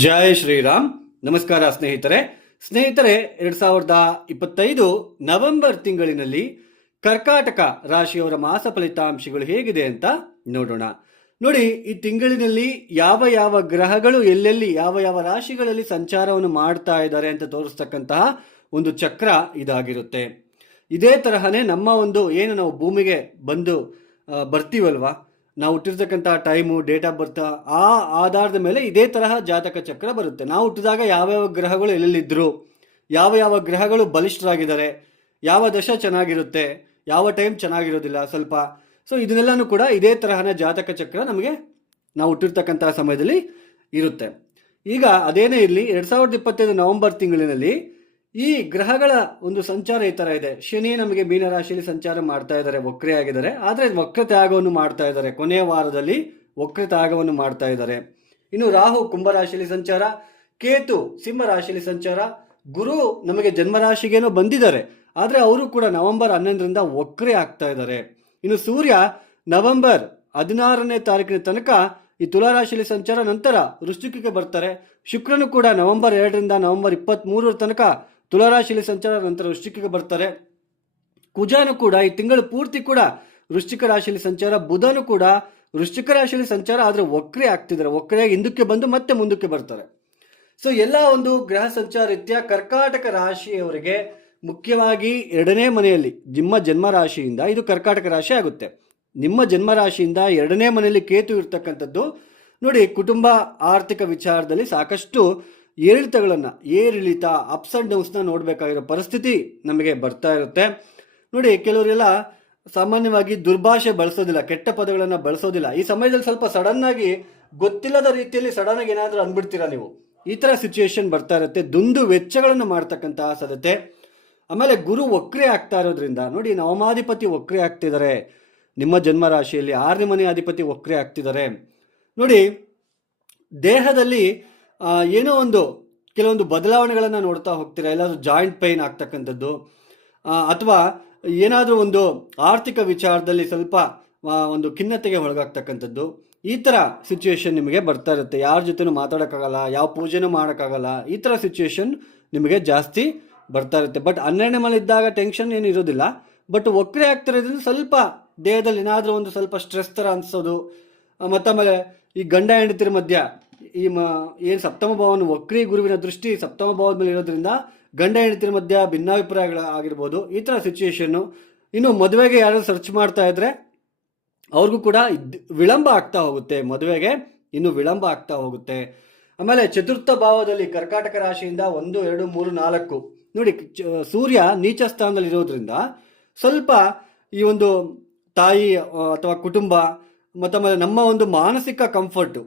ಜೈ ಶ್ರೀರಾಮ್. ನಮಸ್ಕಾರ ಸ್ನೇಹಿತರೆ. ಸ್ನೇಹಿತರೆ, ಎರಡ್ ಸಾವಿರದ ಇಪ್ಪತ್ತೈದು ನವೆಂಬರ್ ತಿಂಗಳಿನಲ್ಲಿ ಕರ್ಕಾಟಕ ರಾಶಿಯವರ ಮಾಸ ಫಲಿತಾಂಶಗಳು ಹೇಗಿದೆ ಅಂತ ನೋಡೋಣ. ನೋಡಿ, ಈ ತಿಂಗಳಿನಲ್ಲಿ ಯಾವ ಯಾವ ಗ್ರಹಗಳು, ಎಲ್ಲೆಲ್ಲಿ ಯಾವ ಯಾವ ರಾಶಿಗಳಲ್ಲಿ ಸಂಚಾರವನ್ನು ಮಾಡ್ತಾ ಇದ್ದಾರೆ ಅಂತ ತೋರಿಸ್ತಕ್ಕಂತಹ ಒಂದು ಚಕ್ರ ಇದಾಗಿರುತ್ತೆ. ಇದೇ ತರಹನೇ ನಮ್ಮ ಒಂದು ಏನು ನಾವು ಭೂಮಿಗೆ ಬಂದು ಬರ್ತೀವಲ್ವಾ? ನಾವು ಹುಟ್ಟಿರ್ತಕ್ಕಂಥ ಟೈಮು, ಡೇಟ್ ಆಫ್ ಬರ್ತ್, ಆ ಆಧಾರದ ಮೇಲೆ ಇದೇ ತರಹ ಜಾತಕ ಚಕ್ರ ಬರುತ್ತೆ. ನಾವು ಹುಟ್ಟಿದಾಗ ಯಾವ್ಯಾವ ಗ್ರಹಗಳು ಎಲ್ಲೆಲ್ಲಿದ್ದರು ಯಾವ ಯಾವ ಗ್ರಹಗಳು ಬಲಿಷ್ಠರಾಗಿದ್ದಾರೆ, ಯಾವ ದಶ ಚೆನ್ನಾಗಿರುತ್ತೆ, ಯಾವ ಟೈಮ್ ಚೆನ್ನಾಗಿರೋದಿಲ್ಲ ಸ್ವಲ್ಪ. ಸೊ ಇದನ್ನೆಲ್ಲನೂ ಕೂಡ ಇದೇ ತರಹನ ಜಾತಕ ಚಕ್ರ ನಮಗೆ ನಾವು ಹುಟ್ಟಿರ್ತಕ್ಕಂತಹ ಸಮಯದಲ್ಲಿ ಇರುತ್ತೆ. ಈಗ ಅದೇನೇ ಇರಲಿ, ಎರಡು ಸಾವಿರದ ಇಪ್ಪತ್ತೈದು ನವೆಂಬರ್ ತಿಂಗಳಿನಲ್ಲಿ ಈ ಗ್ರಹಗಳ ಒಂದು ಸಂಚಾರ ಈ ತರ ಇದೆ. ಶನಿ ನಮಗೆ ಮೀನರಾಶಿಯಲ್ಲಿ ಸಂಚಾರ ಮಾಡ್ತಾ ಇದ್ದಾರೆ, ವಕ್ರೆ ಆಗಿದ್ದಾರೆ. ಆದರೆ ವಕ್ರ ತ್ಯಾಗವನ್ನು ಮಾಡ್ತಾ ಇದ್ದಾರೆ. ಕೊನೆಯ ವಾರದಲ್ಲಿ ವಕ್ರ ತ್ಯಾಗವನ್ನು ಮಾಡ್ತಾ ಇದ್ದಾರೆ. ಇನ್ನು ರಾಹು ಕುಂಭರಾಶಿಯಲ್ಲಿ ಸಂಚಾರ, ಕೇತು ಸಿಂಹ ರಾಶಿಯಲ್ಲಿ ಸಂಚಾರ, ಗುರು ನಮಗೆ ಜನ್ಮರಾಶಿಗೇನೋ ಬಂದಿದ್ದಾರೆ. ಆದರೆ ಅವರು ಕೂಡ ನವೆಂಬರ್ ಹನ್ನೊಂದರಿಂದ ವಕ್ರೆ ಆಗ್ತಾ ಇದ್ದಾರೆ. ಇನ್ನು ಸೂರ್ಯ ನವೆಂಬರ್ ಹದಿನಾರನೇ ತಾರೀಕಿನ ತನಕ ಈ ತುಲಾರಾಶಿಯಲ್ಲಿ ಸಂಚಾರ, ನಂತರ ವೃಶ್ಚಿಕಕ್ಕೆ ಬರ್ತಾರೆ. ಶುಕ್ರನು ಕೂಡ ನವೆಂಬರ್ ಎರಡರಿಂದ ನವೆಂಬರ್ ಇಪ್ಪತ್ತ್ ಮೂರರ ತನಕ ತುಲಾರಾಶಿಯಲ್ಲಿ ಸಂಚಾರ ನಂತರ ವೃಶ್ಚಿಕಕ್ಕೆ ಬರ್ತಾರೆ. ಕುಜಾನು ಕೂಡ ಈ ತಿಂಗಳು ಪೂರ್ತಿ ಕೂಡ ವೃಶ್ಚಿಕ ರಾಶಿಯಲ್ಲಿ ಸಂಚಾರ, ಬುಧನು ಕೂಡ ವೃಶ್ಚಿಕ ರಾಶಿಯಲ್ಲಿ ಸಂಚಾರ, ಆದರೆ ಒಕ್ಕರೆ ಆಗ್ತಿದ್ದಾರೆ. ಒಕ್ಕರೆ ಹಿಂದಕ್ಕೆ ಬಂದು ಮತ್ತೆ ಮುಂದಕ್ಕೆ ಬರ್ತಾರೆ. ಸೊ ಎಲ್ಲ ಒಂದು ಗ್ರಹ ಸಂಚಾರ ರೀತಿಯ ಕರ್ಕಾಟಕ ರಾಶಿಯವರಿಗೆ ಮುಖ್ಯವಾಗಿ ಎರಡನೇ ಮನೆಯಲ್ಲಿ, ನಿಮ್ಮ ಜನ್ಮ ರಾಶಿಯಿಂದ ಇದು ಕರ್ಕಾಟಕ ರಾಶಿ ಆಗುತ್ತೆ. ನಿಮ್ಮ ಜನ್ಮ ರಾಶಿಯಿಂದ ಎರಡನೇ ಮನೆಯಲ್ಲಿ ಕೇತು ಇರ್ತಕ್ಕಂಥದ್ದು, ನೋಡಿ ಕುಟುಂಬ ಆರ್ಥಿಕ ವಿಚಾರದಲ್ಲಿ ಸಾಕಷ್ಟು ಏರಿಳಿತಗಳನ್ನು, ಏರಿಳಿತ ಅಪ್ಸ್ ಆ್ಯಂಡ್ ಡೌನ್ಸ್ನ ನೋಡಬೇಕಾಗಿರೋ ಪರಿಸ್ಥಿತಿ ನಮಗೆ ಬರ್ತಾ ಇರುತ್ತೆ. ನೋಡಿ, ಕೆಲವರೆಲ್ಲ ಸಾಮಾನ್ಯವಾಗಿ ದುರ್ಭಾಷೆ ಬಳಸೋದಿಲ್ಲ, ಕೆಟ್ಟ ಪದಗಳನ್ನು ಬಳಸೋದಿಲ್ಲ. ಈ ಸಮಯದಲ್ಲಿ ಸ್ವಲ್ಪ ಸಡನ್ ಆಗಿ ಗೊತ್ತಿಲ್ಲದ ರೀತಿಯಲ್ಲಿ ಸಡನ್ ಆಗಿ ಏನಾದರೂ ಅಂದ್ಬಿಡ್ತೀರಾ ನೀವು? ಈ ಥರ ಸಿಚುಯೇಷನ್ ಬರ್ತಾ ಇರುತ್ತೆ. ದುಂದು ವೆಚ್ಚಗಳನ್ನು ಮಾಡ್ತಕ್ಕಂತಹ ಸಾಧ್ಯತೆ. ಆಮೇಲೆ ಗುರು ವಕ್ರೆ ಆಗ್ತಾ ಇರೋದ್ರಿಂದ, ನೋಡಿ, ನವಮಾಧಿಪತಿ ವಕ್ರೆ ಆಗ್ತಿದ್ದಾರೆ. ನಿಮ್ಮ ಜನ್ಮ ರಾಶಿಯಲ್ಲಿ ಆರನೇ ಮನೆ ಅಧಿಪತಿ ವಕ್ರೆ ಆಗ್ತಿದ್ದಾರೆ. ನೋಡಿ, ದೇಹದಲ್ಲಿ ಏನೋ ಒಂದು ಕೆಲವೊಂದು ಬದಲಾವಣೆಗಳನ್ನು ನೋಡ್ತಾ ಹೋಗ್ತೀರಾ? ಎಲ್ಲಾದರೂ ಜಾಯಿಂಟ್ ಪೈನ್ ಆಗ್ತಕ್ಕಂಥದ್ದು ಅಥವಾ ಏನಾದರೂ ಒಂದು ಆರ್ಥಿಕ ವಿಚಾರದಲ್ಲಿ ಸ್ವಲ್ಪ ಒಂದು ಖಿನ್ನತೆಗೆ ಒಳಗಾಗ್ತಕ್ಕಂಥದ್ದು, ಈ ಥರ ಸಿಚುವೇಶನ್ ನಿಮಗೆ ಬರ್ತಾ ಇರುತ್ತೆ. ಯಾರ ಜೊತೆನೂ ಮಾತಾಡೋಕ್ಕಾಗಲ್ಲ, ಯಾವ ಪೂಜೆನೂ ಮಾಡೋಕ್ಕಾಗಲ್ಲ, ಈ ಥರ ಸಿಚುವೇಶನ್ ನಿಮಗೆ ಜಾಸ್ತಿ ಬರ್ತಾ ಇರುತ್ತೆ. ಬಟ್ ಹನ್ನೆರಡನೇ ಮನೆ ಇದ್ದಾಗ ಟೆನ್ಷನ್ ಏನು ಇರೋದಿಲ್ಲ. ಬಟ್ ಒಕ್ಕರೆ ಆಗ್ತಿರೋದ್ರಿಂದ ಸ್ವಲ್ಪ ದೇಹದಲ್ಲಿ ಏನಾದರೂ ಒಂದು ಸ್ವಲ್ಪ ಸ್ಟ್ರೆಸ್ ಥರ ಅನಿಸೋದು ಮತ್ತಾಮೇಲೆ ಈ ಗಂಡ ಹೆಂಡತಿರ ಮಧ್ಯ ಈ ಮ, ಏನು ಸಪ್ತಮ ಭಾವನ ವಕ್ರಿ ಗುರುವಿನ ದೃಷ್ಟಿ ಸಪ್ತಮ ಭಾವದ ಮೇಲೆ ಇರೋದ್ರಿಂದ ಗಂಡ ಹೆಂಡತಿರ ಮಧ್ಯ ಭಿನ್ನಾಭಿಪ್ರಾಯಗಳ ಆಗಿರ್ಬೋದು, ಈ ಥರ ಸಿಚುಯೇಷನ್ನು ಇನ್ನು ಮದುವೆಗೆ ಯಾರು ಸರ್ಚ್ ಮಾಡ್ತಾ ಇದ್ರೆ ಅವ್ರಿಗೂ ಕೂಡ ವಿಳಂಬ ಆಗ್ತಾ ಹೋಗುತ್ತೆ ಮದುವೆಗೆ, ಇನ್ನು ವಿಳಂಬ ಆಗ್ತಾ ಹೋಗುತ್ತೆ. ಆಮೇಲೆ ಚತುರ್ಥ ಭಾವದಲ್ಲಿ ಕರ್ಕಾಟಕ ರಾಶಿಯಿಂದ ಒಂದು, ಎರಡು, ಮೂರು, ನಾಲ್ಕು. ನೋಡಿ ಸೂರ್ಯ ನೀಚ ಸ್ಥಾನದಲ್ಲಿ ಇರೋದ್ರಿಂದ ಸ್ವಲ್ಪ ಈ ಒಂದು ತಾಯಿ ಅಥವಾ ಕುಟುಂಬ ಮತ್ತು ನಮ್ಮ ಒಂದು ಮಾನಸಿಕ ಕಂಫರ್ಟು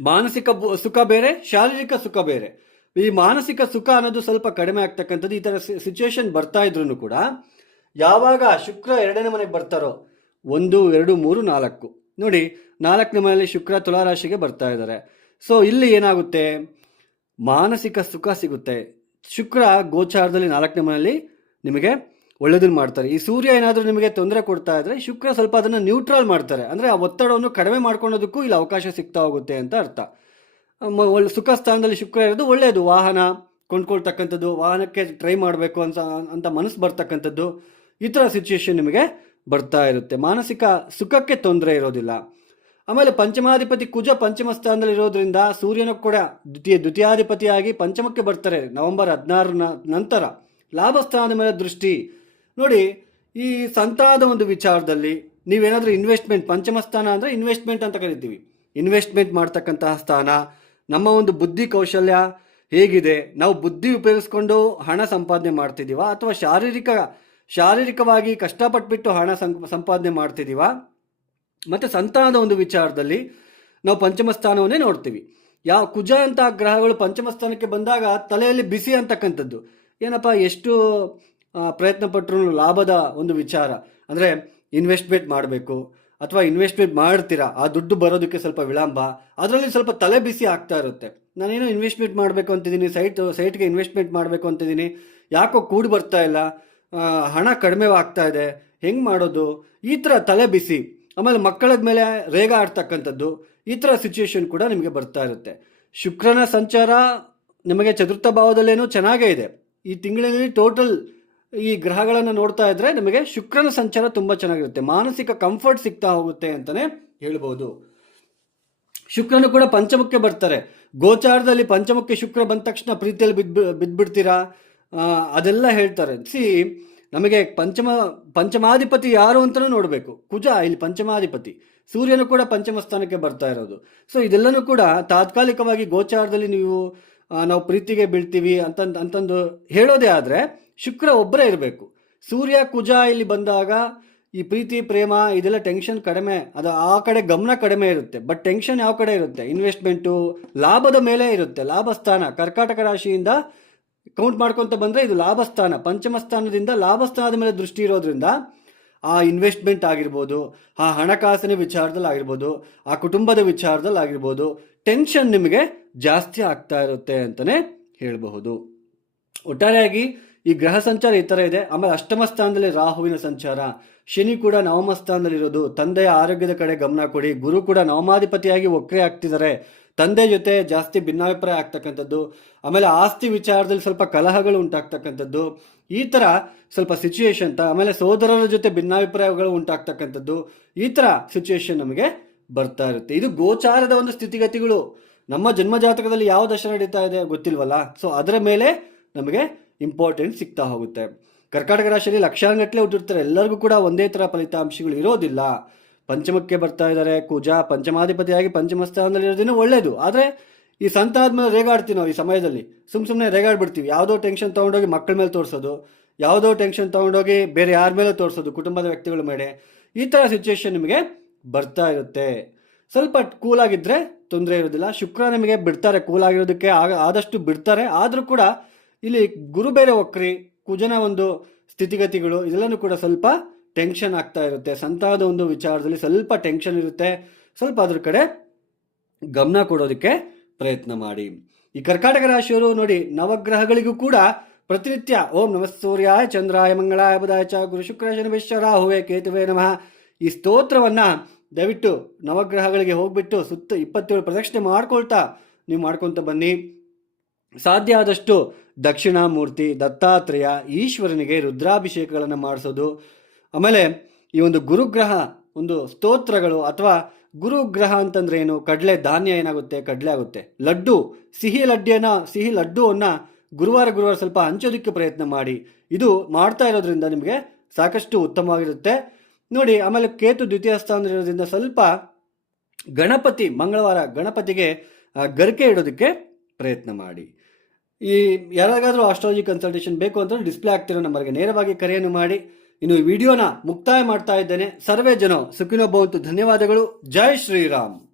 ಮಾನಸಿಕ ಸುಖ ಬೇರೆ, ಶಾರೀರಿಕ ಸುಖ ಬೇರೆ. ಈ ಮಾನಸಿಕ ಸುಖ ಅನ್ನೋದು ಸ್ವಲ್ಪ ಕಡಿಮೆ ಆಗ್ತಕ್ಕಂಥದ್ದು ಈ ಥರ ಸಿಚುವೇಶನ್ ಬರ್ತಾ ಇದ್ರು ಕೂಡ ಯಾವಾಗ ಶುಕ್ರ ಎರಡನೇ ಮನೆಗೆ ಬರ್ತಾರೋ ಒಂದು, ಎರಡು, ಮೂರು, ನಾಲ್ಕು. ನೋಡಿ, ನಾಲ್ಕನೇ ಮನೆಯಲ್ಲಿ ಶುಕ್ರ ತುಲಾರಾಶಿಗೆ ಬರ್ತಾ ಇದ್ದಾರೆ. ಸೊ ಇಲ್ಲಿ ಏನಾಗುತ್ತೆ? ಮಾನಸಿಕ ಸುಖ ಸಿಗುತ್ತೆ. ಶುಕ್ರ ಗೋಚಾರದಲ್ಲಿ ನಾಲ್ಕನೇ ಮನೆಯಲ್ಲಿ ನಿಮಗೆ ಒಳ್ಳೆದನ್ನು ಮಾಡ್ತಾರೆ. ಈ ಸೂರ್ಯ ಏನಾದರೂ ನಿಮಗೆ ತೊಂದರೆ ಕೊಡ್ತಾ ಇದ್ರೆ ಶುಕ್ರ ಸ್ವಲ್ಪ ಅದನ್ನು ನ್ಯೂಟ್ರಲ್ ಮಾಡ್ತಾರೆ. ಅಂದರೆ ಆ ಒತ್ತಡವನ್ನು ಕಡಿಮೆ ಮಾಡ್ಕೊಳ್ಳೋದಕ್ಕೂ ಇಲ್ಲಿ ಅವಕಾಶ ಸಿಗ್ತಾ ಹೋಗುತ್ತೆ ಅಂತ ಅರ್ಥ. ಒಳ್ಳೆ ಸುಖ ಸ್ಥಾನದಲ್ಲಿ ಶುಕ್ರ ಇರೋದು ಒಳ್ಳೆಯದು ವಾಹನ ಕೊಂಡ್ಕೊಳ್ತಕ್ಕಂಥದ್ದು, ವಾಹನಕ್ಕೆ ಟ್ರೈ ಮಾಡಬೇಕು ಅಂತ ಅಂತ ಮನಸ್ಸು ಬರ್ತಕ್ಕಂಥದ್ದು, ಈ ಥರ ಸಿಚುಯೇಷನ್ ನಿಮಗೆ ಬರ್ತಾ ಇರುತ್ತೆ. ಮಾನಸಿಕ ಸುಖಕ್ಕೆ ತೊಂದರೆ ಇರೋದಿಲ್ಲ. ಆಮೇಲೆ ಪಂಚಮಾಧಿಪತಿ ಕುಜ ಪಂಚಮ ಸ್ಥಾನದಲ್ಲಿ ಇರೋದ್ರಿಂದ ಸೂರ್ಯನು ಕೂಡ ದ್ವಿತೀಯ, ದ್ವಿತೀಯಾಧಿಪತಿಯಾಗಿ ಪಂಚಮಕ್ಕೆ ಬರ್ತಾರೆ. ನವೆಂಬರ್ ಹದಿನಾರನ ನಂತರ. ಲಾಭ ಸ್ಥಾನದ ಮೇಲೆ ದೃಷ್ಟಿ. ನೋಡಿ, ಈ ಸಂತಾದ ಒಂದು ವಿಚಾರದಲ್ಲಿ ನೀವೇನಾದರೂ ಇನ್ವೆಸ್ಟ್ಮೆಂಟ್ ಪಂಚಮ ಸ್ಥಾನ ಅಂದರೆ ಇನ್ವೆಸ್ಟ್ಮೆಂಟ್ ಅಂತ ಕರಿತೀವಿ. ಇನ್ವೆಸ್ಟ್ಮೆಂಟ್ ಮಾಡ್ತಕ್ಕಂತಹ ಸ್ಥಾನ, ನಮ್ಮ ಒಂದು ಬುದ್ಧಿ ಕೌಶಲ್ಯ ಹೇಗಿದೆ, ನಾವು ಬುದ್ಧಿ ಉಪಯೋಗಿಸ್ಕೊಂಡು ಹಣ ಸಂಪಾದನೆ ಮಾಡ್ತಿದ್ದೀವ ಅಥವಾ ಶಾರೀರಿಕ, ಶಾರೀರಿಕವಾಗಿ ಕಷ್ಟಪಟ್ಬಿಟ್ಟು ಹಣ ಸಂಪಾದನೆ ಮಾಡ್ತಿದ್ದೀವ ಮತ್ತು ಸಂತಾನದ ಒಂದು ವಿಚಾರದಲ್ಲಿ ನಾವು ಪಂಚಮ ಸ್ಥಾನವನ್ನೇ ನೋಡ್ತೀವಿ. ಯಾವ ಕುಜ ಅಂತ ಗ್ರಹಗಳು ಪಂಚಮ ಸ್ಥಾನಕ್ಕೆ ಬಂದಾಗ ತಲೆಯಲ್ಲಿ ಬಿಸಿ ಅಂತಕ್ಕಂಥದ್ದು. ಏನಪ್ಪ, ಎಷ್ಟು ಪ್ರಯತ್ನ ಪಟ್ಟರು ಲಾಭದ ಒಂದು ವಿಚಾರ. ಅಂದರೆ ಇನ್ವೆಸ್ಟ್ಮೆಂಟ್ ಮಾಡಬೇಕು. ಅಥವಾ ಇನ್ವೆಸ್ಟ್ಮೆಂಟ್ ಮಾಡ್ತೀರಾ? ಆ ದುಡ್ಡು ಬರೋದಕ್ಕೆ ಸ್ವಲ್ಪ ವಿಳಂಬ. ಅದರಲ್ಲಿ ಸ್ವಲ್ಪ ತಲೆ ಬಿಸಿ ಆಗ್ತಾ ಇರುತ್ತೆ. ನಾನೇನೋ ಇನ್ವೆಸ್ಟ್ಮೆಂಟ್ ಮಾಡಬೇಕು ಅಂತಿದ್ದೀನಿ ಸೈಟ್ ಸೈಟ್ಗೆ ಇನ್ವೆಸ್ಟ್ಮೆಂಟ್ ಮಾಡಬೇಕು ಅಂತಿದ್ದೀನಿ. ಯಾಕೋ ಕೂಡಿ ಬರ್ತಾ ಇಲ್ಲ. ಹಣ ಕಡಿಮೆ ಆಗ್ತಾ ಇದೆ. ಹೆಂಗೆ ಮಾಡೋದು? ಈ ಥರ ತಲೆ ಬಿಸಿ. ಆಮೇಲೆ ಮಕ್ಕಳ ಮೇಲೆ ರೇಗ ಆಡ್ತಕ್ಕಂಥದ್ದು. ಈ ಥರ ಸಿಚುಯೇಷನ್ ಕೂಡ ನಿಮಗೆ ಬರ್ತಾ ಇರುತ್ತೆ. ಶುಕ್ರನ ಸಂಚಾರ ನಿಮಗೆ ಚತುರ್ಥ ಭಾವದಲ್ಲೇನೂ ಚೆನ್ನಾಗೇ ಇದೆ. ಈ ತಿಂಗಳಿನಲ್ಲಿ ಟೋಟಲ್ ಈ ಗ್ರಹಗಳನ್ನು ನೋಡ್ತಾ ಇದ್ರೆ ನಮಗೆ ಶುಕ್ರನ ಸಂಚಾರ ತುಂಬ ಚೆನ್ನಾಗಿರುತ್ತೆ. ಮಾನಸಿಕ ಕಂಫರ್ಟ್ ಸಿಗ್ತಾ ಹೋಗುತ್ತೆ ಅಂತಲೇ ಹೇಳ್ಬೋದು. ಶುಕ್ರನು ಕೂಡ ಪಂಚಮಕ್ಕೆ ಬರ್ತಾರೆ. ಗೋಚಾರದಲ್ಲಿ ಪಂಚಮಕ್ಕೆ ಶುಕ್ರ ಬಂದ ತಕ್ಷಣ ಪ್ರೀತಿಯಲ್ಲಿ ಬಿದ್ದು ಬಿದ್ದುಬಿಡ್ತೀರಾ? ಅದೆಲ್ಲ ಹೇಳ್ತಾರೆ. ಸಿ, ನಮಗೆ ಪಂಚಮ, ಪಂಚಮಾಧಿಪತಿ ಯಾರು ಅಂತಲೂ ನೋಡಬೇಕು. ಕುಜ, ಇಲ್ಲಿ ಪಂಚಮಾಧಿಪತಿ. ಸೂರ್ಯನು ಕೂಡ ಪಂಚಮ ಸ್ಥಾನಕ್ಕೆ ಬರ್ತಾ ಇರೋದು. ಸೊ, ಇದೆಲ್ಲನೂ ಕೂಡ ತಾತ್ಕಾಲಿಕವಾಗಿ ಗೋಚಾರದಲ್ಲಿ ನೀವು ನಾವು ಪ್ರೀತಿಗೆ ಬೀಳ್ತೀವಿ ಅಂತಂದು ಅಂತಂದು ಹೇಳೋದೇ ಆದರೆ ಶುಕ್ರ ಒಬ್ಬರೇ ಇರಬೇಕು. ಸೂರ್ಯ, ಕುಜ ಇಲ್ಲಿ ಬಂದಾಗ ಈ ಪ್ರೀತಿ, ಪ್ರೇಮ, ಇದೆಲ್ಲ ಟೆನ್ಷನ್ ಕಡಿಮೆ. ಅದು ಆ ಕಡೆ ಗಮನ ಕಡಿಮೆ ಇರುತ್ತೆ. ಬಟ್ ಟೆನ್ಷನ್ ಯಾವ ಕಡೆ ಇರುತ್ತೆ? ಇನ್ವೆಸ್ಟ್ಮೆಂಟು ಲಾಭದ ಮೇಲೆ ಇರುತ್ತೆ. ಲಾಭ ಸ್ಥಾನ ಕರ್ಕಾಟಕ ರಾಶಿಯಿಂದ ಕೌಂಟ್ ಮಾಡ್ಕೊತ ಬಂದರೆ ಇದು ಲಾಭ ಸ್ಥಾನ ಪಂಚಮ ಸ್ಥಾನದಿಂದ ಲಾಭ ಸ್ಥಾನದ ಮೇಲೆ ದೃಷ್ಟಿ ಇರೋದ್ರಿಂದ ಆ ಇನ್ವೆಸ್ಟ್ಮೆಂಟ್ ಆಗಿರ್ಬೋದು, ಆ ಹಣಕಾಸಿನ ವಿಚಾರದಲ್ಲಿ ಆಗಿರ್ಬೋದು, ಆ ಕುಟುಂಬದ ವಿಚಾರದಲ್ಲಿ ಆಗಿರ್ಬೋದು ಟೆನ್ಷನ್ ನಿಮಗೆ ಜಾಸ್ತಿ ಆಗ್ತಾ ಇರುತ್ತೆ ಅಂತಲೇ ಹೇಳಬಹುದು. ಒಟ್ಟಾರೆಯಾಗಿ ಈ ಗ್ರಹ ಸಂಚಾರ ಈ ಥರ ಇದೆ. ಆಮೇಲೆ ಅಷ್ಟಮ ಸ್ಥಾನದಲ್ಲಿ ರಾಹುವಿನ ಸಂಚಾರ. ಶನಿ ಕೂಡ ನವಮ ಸ್ಥಾನದಲ್ಲಿರೋದು. ತಂದೆಯ ಆರೋಗ್ಯದ ಕಡೆ ಗಮನ ಕೊಡಿ. ಗುರು ಕೂಡ ನವಮಾಧಿಪತಿಯಾಗಿ ಒಕ್ಕರೆ ಆಗ್ತಿದ್ದಾರೆ ತಂದೆ ಜೊತೆ ಜಾಸ್ತಿ ಭಿನ್ನಾಭಿಪ್ರಾಯ ಆಗ್ತಕ್ಕಂಥದ್ದು. ಆಮೇಲೆ ಆಸ್ತಿ ವಿಚಾರದಲ್ಲಿ ಸ್ವಲ್ಪ ಕಲಹಗಳು ಉಂಟಾಗ್ತಕ್ಕಂಥದ್ದು. ಈ ಥರ ಸ್ವಲ್ಪ ಸಿಚುಯೇಷನ್ ಆಮೇಲೆ ಸೋದರರ ಜೊತೆ ಭಿನ್ನಾಭಿಪ್ರಾಯಗಳು ಉಂಟಾಗ್ತಕ್ಕಂಥದ್ದು. ಈ ಥರ ಸಿಚುಯೇಷನ್ ನಮಗೆ ಬರ್ತಾ ಇರುತ್ತೆ. ಇದು ಗೋಚಾರದ ಒಂದು ಸ್ಥಿತಿಗತಿಗಳು. ನಮ್ಮ ಜನ್ಮ ಜಾತಕದಲ್ಲಿ ಯಾವ ದಶ ನಡೀತಾ ಇದೆ ಗೊತ್ತಿಲ್ವಲ್ಲ. ಸೊ ಅದರ ಮೇಲೆ ನಮಗೆ ಇಂಪಾರ್ಟೆಂಟ್ ಸಿಗ್ತಾ ಹೋಗುತ್ತೆ. ಕರ್ಕಾಟಕ ರಾಶಿಯಲ್ಲಿ ಲಕ್ಷಾಂಗಟ್ಟಲೆ ಹುಟ್ಟಿರ್ತಾರೆ ಎಲ್ಲರಿಗೂ ಕೂಡ ಒಂದೇ ಥರ ಫಲಿತಾಂಶಗಳು ಇರೋದಿಲ್ಲ. ಪಂಚಮಕ್ಕೆ ಬರ್ತಾ ಇದ್ದಾರೆ. ಕುಜ ಪಂಚಮಾಧಿಪತಿಯಾಗಿ ಪಂಚಮ ಸ್ಥಾನದಲ್ಲಿ ಇರೋದೇನೋ ಒಳ್ಳೆಯದು ಆದರೆ ಈ ಸಂತ ಆದ್ಮೇಲೆ ರೇಗಾಡ್ತೀವಿ ನಾವು ಈ ಸಮಯದಲ್ಲಿ. ಸುಮ್ಮ ಸುಮ್ಮನೆ ರೇಗಾಡ್ಬಿಡ್ತೀವಿ. ಯಾವುದೋ ಟೆನ್ಷನ್ ತೊಗೊಂಡೋಗಿ ಮಕ್ಕಳ ಮೇಲೆ ತೋರಿಸೋದು, ಯಾವುದೋ ಟೆನ್ಷನ್ ತೊಗೊಂಡೋಗಿ ಬೇರೆ ಯಾರ ಮೇಲೆ ತೋರಿಸೋದು, ಕುಟುಂಬದ ವ್ಯಕ್ತಿಗಳ ಮೇಲೆ. ಈ ಥರ ಸಿಚುವೇಶನ್ ನಿಮಗೆ ಬರ್ತಾ ಇರುತ್ತೆ. ಸ್ವಲ್ಪ ಕೂಲಾಗಿದ್ದರೆ ತೊಂದರೆ ಇರೋದಿಲ್ಲ. ಶುಕ್ರ ನಿಮಗೆ ಬಿಡ್ತಾರೆ. ಕೂಲಾಗಿರೋದಕ್ಕೆ ಆಗ ಆದಷ್ಟು ಬಿಡ್ತಾರೆ. ಆದರೂ ಕೂಡ ಇಲ್ಲಿ ಗುರು ಬೇರೆ ಒಕ್ರಿ, ಕುಜನ ಒಂದು ಸ್ಥಿತಿಗತಿಗಳು, ಇದೆಲ್ಲನೂ ಕೂಡ ಸ್ವಲ್ಪ ಟೆನ್ಷನ್ ಆಗ್ತಾ ಇರುತ್ತೆ. ಸಂತಾನದ ಒಂದು ವಿಚಾರದಲ್ಲಿ ಸ್ವಲ್ಪ ಟೆನ್ಷನ್ ಇರುತ್ತೆ. ಸ್ವಲ್ಪ ಅದ್ರ ಕಡೆ ಗಮನ ಕೊಡೋದಕ್ಕೆ ಪ್ರಯತ್ನ ಮಾಡಿ. ಈ ಕರ್ಕಾಟಕ ರಾಶಿಯವರು ನೋಡಿ, ನವಗ್ರಹಗಳಿಗೂ ಕೂಡ ಪ್ರತಿನಿತ್ಯ ಓಂ ನಮಸ್ಸೂರ್ಯಾಯ ಚಂದ್ರಾಯ ಮಂಗಳಾಯ ಬುಧಾಯ ಚ ಗುರು ಶುಕ್ರ ಶನಿವೇಶ್ವರ ರಾಹುವೆ ಕೇತುವೆ ನಮಃ. ಈ ಸ್ತೋತ್ರವನ್ನು ದಯವಿಟ್ಟು ನವಗ್ರಹಗಳಿಗೆ ಹೋಗ್ಬಿಟ್ಟು ಸುತ್ತ ಇಪ್ಪತ್ತೇಳು ಪ್ರದಕ್ಷಿಣೆ ಮಾಡ್ಕೊಳ್ತಾ ನೀವು ಮಾಡ್ಕೊತ ಬನ್ನಿ. ಸಾಧ್ಯ ಆದಷ್ಟು ದಕ್ಷಿಣಾಮೂರ್ತಿ ದತ್ತಾತ್ರೇಯ ಈಶ್ವರನಿಗೆ ರುದ್ರಾಭಿಷೇಕಗಳನ್ನು ಮಾಡಿಸೋದು. ಆಮೇಲೆ ಈ ಒಂದು ಗುರುಗ್ರಹ, ಒಂದು ಸ್ತೋತ್ರಗಳು ಅಥವಾ ಗುರುಗ್ರಹ ಅಂತಂದ್ರೆ ಏನು? ಕಡಲೆ ಧಾನ್ಯ ಏನಾಗುತ್ತೆ? ಕಡಲೆ ಆಗುತ್ತೆ. ಲಡ್ಡು, ಸಿಹಿ ಲಡ್ಡಿಯನ್ನ ಸಿಹಿ ಲಡ್ಡುವನ್ನು ಗುರುವಾರ ಗುರುವಾರ ಸ್ವಲ್ಪ ಹಂಚೋದಕ್ಕೆ ಪ್ರಯತ್ನ ಮಾಡಿ. ಇದು ಮಾಡ್ತಾ ಇರೋದ್ರಿಂದ ನಿಮಗೆ ಸಾಕಷ್ಟು ಉತ್ತಮವಾಗಿರುತ್ತೆ. ನೋಡಿ, ಆಮೇಲೆ ಕೇತು ದ್ವಿತೀಯ ಸ್ಥಾನದಲ್ಲಿರೋದ್ರಿಂದ ಸ್ವಲ್ಪ ಗಣಪತಿ, ಮಂಗಳವಾರ ಗಣಪತಿಗೆ ಗರಿಕೆ ಇಡೋದಕ್ಕೆ ಪ್ರಯತ್ನ ಮಾಡಿ. ಈ ಯಾರಿಗಾದರೂ ಆಸ್ಟ್ರಾಲಜಿ ಕನ್ಸಲ್ಟೇಷನ್ ಬೇಕು ಅಂತ ಡಿಸ್ಪ್ಲೇ ಆಗ್ತಿರೋ ನಂಬರ್ಗೆ ನೇರವಾಗಿ ಕರೆಯನ್ನು ಮಾಡಿ. ಇನ್ನು ವಿಡಿಯೋನ ಮುಕ್ತಾಯ ಮಾಡ್ತಾ ಇದ್ದೇನೆ. ಸರ್ವೇ ಜನ, ಸುಖಿನೋ ಧನ್ಯವಾದಗಳು. ಜೈ ಶ್ರೀರಾಮ್.